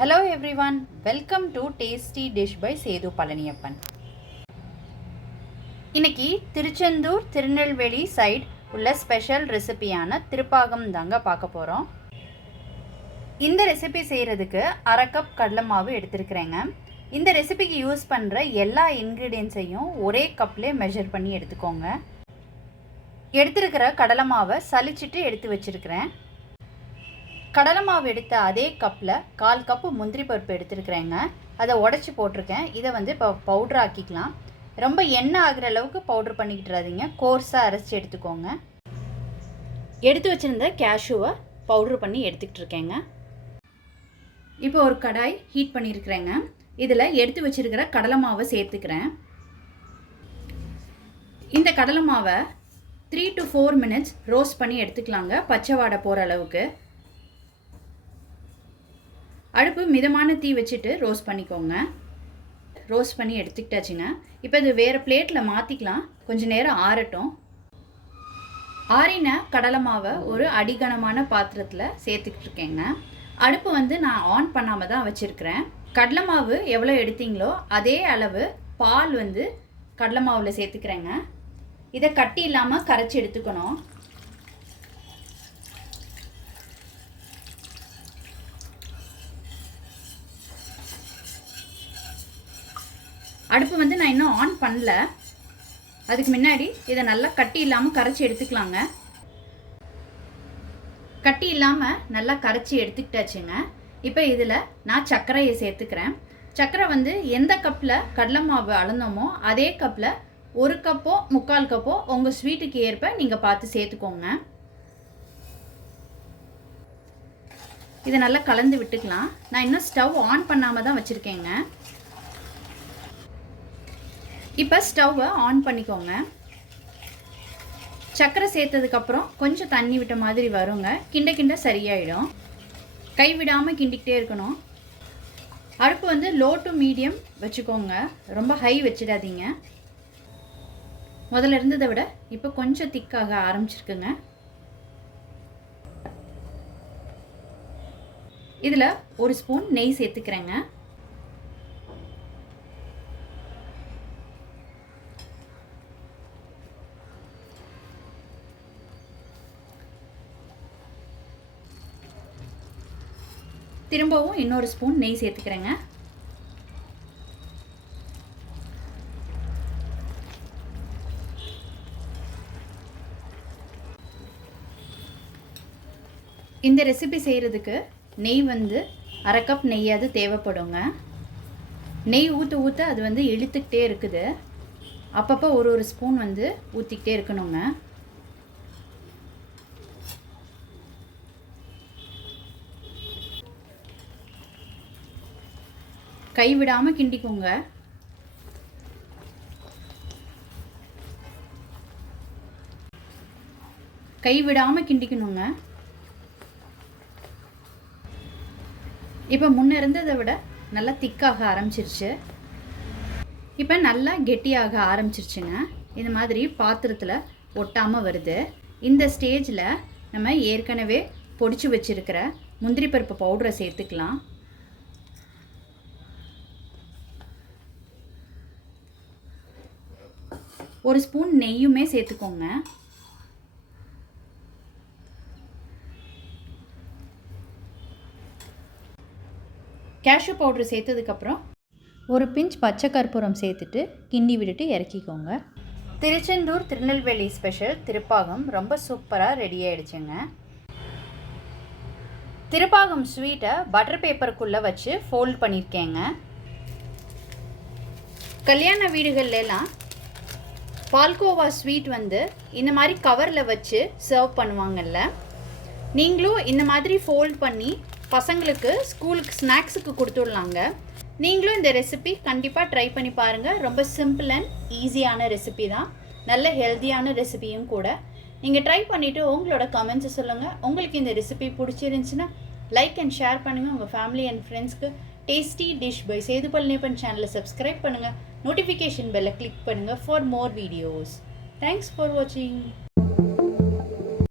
Hello everyone, welcome to Tasty Dish by Setu Palaniappan. இன்னைக்கு Tiruchendur Tirunelveli side உள்ள special ரெசிபியான Thirupagam தாங்க பார்க்க போகிறோம். இந்த ரெசிபி செய்கிறதுக்கு அரை கப் கடலை மாவு எடுத்துருக்குறேங்க. இந்த ரெசிபிக்கு யூஸ் பண்ணுற எல்லா இன்க்ரீடியன்ஸையும் ஒரே கப்லேயே மெஷர் பண்ணி எடுத்துக்கோங்க. எடுத்துருக்கிற கடலை மாவை சலிச்சிட்டு எடுத்து வச்சுருக்கிறேன். கடலை மாவு எடுத்த அதே கப்பில் 1/4 கப்பு முந்திரி பருப்பு எடுத்துருக்குறேங்க. அதை உடச்சி போட்டிருக்கேன். இதை இப்போ பவுட்ரு ஆக்கிக்கலாம். ரொம்ப எண்ணெய் ஆகிற அளவுக்கு பவுட்ரு பண்ணிக்கிட்டுறாதீங்க, கோர்ஸாக அரைச்சி எடுத்துக்கோங்க. எடுத்து வச்சுருந்த கேஷ்யூவை பவுட்ரு பண்ணி எடுத்துக்கிட்டு இருக்கேங்க. இப்போ ஒரு கடாய் ஹீட் பண்ணியிருக்கிறேங்க. இதில் எடுத்து வச்சுருக்கிற கடலை மாவை சேர்த்துக்கிறேன். இந்த கடலை மாவை 3 to 4 minutes ரோஸ்ட் பண்ணி எடுத்துக்கலாங்க, பச்சை வாடை போகிற அளவுக்கு. அடுப்பு மிதமான தீ வச்சுட்டு ரோஸ்ட் பண்ணிக்கோங்க. ரோஸ்ட் பண்ணி எடுத்துக்கிட்டாச்சுங்க. இப்போ இது வேறு பிளேட்டில் மாற்றிக்கலாம், கொஞ்சம் நேரம் ஆறட்டும். ஆறின கடலை மாவை ஒரு அடிகனமான பாத்திரத்தில் சேர்த்துக்கிட்டு இருக்கேங்க. அடுப்பு நான் ஆன் பண்ணாமல் தான் வச்சுருக்கிறேன். கடலை மாவு எவ்வளோ எடுத்தீங்களோ அதே அளவு பால் கடலை மாவில் சேர்த்துக்கிறேங்க. இதை கட்டி இல்லாமல் கரைச்சி எடுத்துக்கணும். அடுப்பு நான் இன்னும் ஆன் பண்ணல. அதுக்கு முன்னாடி இதை நல்லா கட்டி இல்லாமல் கரைச்சி எடுத்துக்கலாங்க. கட்டி இல்லாமல் நல்லா கரைச்சி எடுத்துக்கிட்டாச்சுங்க. இப்போ இதில் நான் சர்க்கரையை சேர்த்துக்கிறேன். சர்க்கரை எந்த கப்பில் கடலை மாவு அளந்தோமோ அதே கப்பில் 1 கப்போ 3/4 கப்போ உங்கள் ஸ்வீட்டுக்கு ஏற்ப நீங்கள் பார்த்து சேர்த்துக்கோங்க. இதை நல்லா கலந்து விட்டுக்கலாம். நான் இன்னும் ஸ்டவ் ஆன் பண்ணாமல் தான் வச்சுருக்கேங்க. இப்போ ஸ்டவ்வை ஆன் பண்ணிக்கோங்க. சர்க்கரை சேர்த்ததுக்கப்புறம் கொஞ்சம் தண்ணி விட்ட மாதிரி வருங்க. கிண்ட கிண்ட சரியாயிடும். கை விடாமல் கிண்டிக்கிட்டே இருக்கணும். அடுப்பு லோ டு மீடியம் வச்சுக்கோங்க, ரொம்ப ஹை வச்சிடாதீங்க. முதல்ல இருந்ததை விட இப்போ கொஞ்சம் திக்காக ஆரம்பிச்சிருக்குங்க. இதில் 1 ஸ்பூன் நெய் சேர்த்துக்கிறேங்க. திரும்பவும் இன்னொரு ஸ்பூன் நெய் சேர்த்துக்கிறேங்க. இந்த ரெசிபி செய்கிறதுக்கு நெய் 1/2 கப் நெய்யாவது தேவைப்படுங்க. நெய் ஊற்ற ஊற்ற அது இழுத்துக்கிட்டே இருக்குது. அப்பப்போ ஒரு ஸ்பூன் ஊற்றிக்கிட்டே இருக்கணுங்க. கை விடாமல் கிண்டிக்கோங்க. கை விடாமல் கிண்டிக்கணுங்க. இப்போ முன்ன இருந்ததை விட நல்லா திக்காக ஆரம்பிச்சிருச்சு. இப்போ நல்லா கெட்டியாக ஆரம்பிச்சிருச்சுங்க. இந்த மாதிரி பாத்திரத்தில் ஒட்டாமல் வருது. இந்த ஸ்டேஜில் நம்ம ஏற்கனவே பொடிச்சு வச்சுருக்கிற முந்திரி பருப்பு பவுடரை சேர்த்துக்கலாம். ஒரு ஸ்பூன் நெய்யுமே சேர்த்துக்கோங்க. கேஷ்யூ பவுட்ரு சேர்த்ததுக்கப்புறம் ஒரு பிஞ்ச் பச்சை கற்பூரம் சேர்த்துட்டு கிண்டி விட்டுட்டு இறக்கிக்கோங்க. திருச்செந்தூர் திருநெல்வேலி ஸ்பெஷல் திருப்பாகம் ரொம்ப சூப்பராக ரெடி ஆகிடுச்சுங்க. திருப்பாகம் ஸ்வீட்டை பட்டர் பேப்பருக்குள்ளே வச்சு ஃபோல்ட் பண்ணியிருக்கேங்க. கல்யாண வீடுகள்லாம் பால்கோவா ஸ்வீட் இந்த மாதிரி கவரில் வச்சு சர்வ் பண்ணுவாங்கல்ல. நீங்களும் இந்த மாதிரி ஃபோல்ட் பண்ணி பசங்களுக்கு ஸ்கூலுக்கு ஸ்நாக்ஸுக்கு கொடுத்துடலாங்க. நீங்களும் இந்த ரெசிபி கண்டிப்பாக ட்ரை பண்ணி பாருங்கள். ரொம்ப சிம்பிள் அண்ட் ஈஸியான ரெசிபி தான், நல்ல ஹெல்த்தியான ரெசிபியும் கூட. நீங்கள் ட்ரை பண்ணிவிட்டு உங்களோட கமெண்ட்ஸை சொல்லுங்கள். உங்களுக்கு இந்த ரெசிபி பிடிச்சிருந்துச்சுன்னா லைக் அண்ட் ஷேர் பண்ணுங்கள். உங்கள் ஃபேமிலி அண்ட் ஃப்ரெண்ட்ஸ்க்கு tasty dish by Sethu Palaniappan சேனலை சப்ஸ்கிரைப் பண்ணுங்கள். நோட்டிஃபிகேஷன் பெல்லை கிளிக் பண்ணுங்கள் for more videos. Thanks for வாட்சிங்.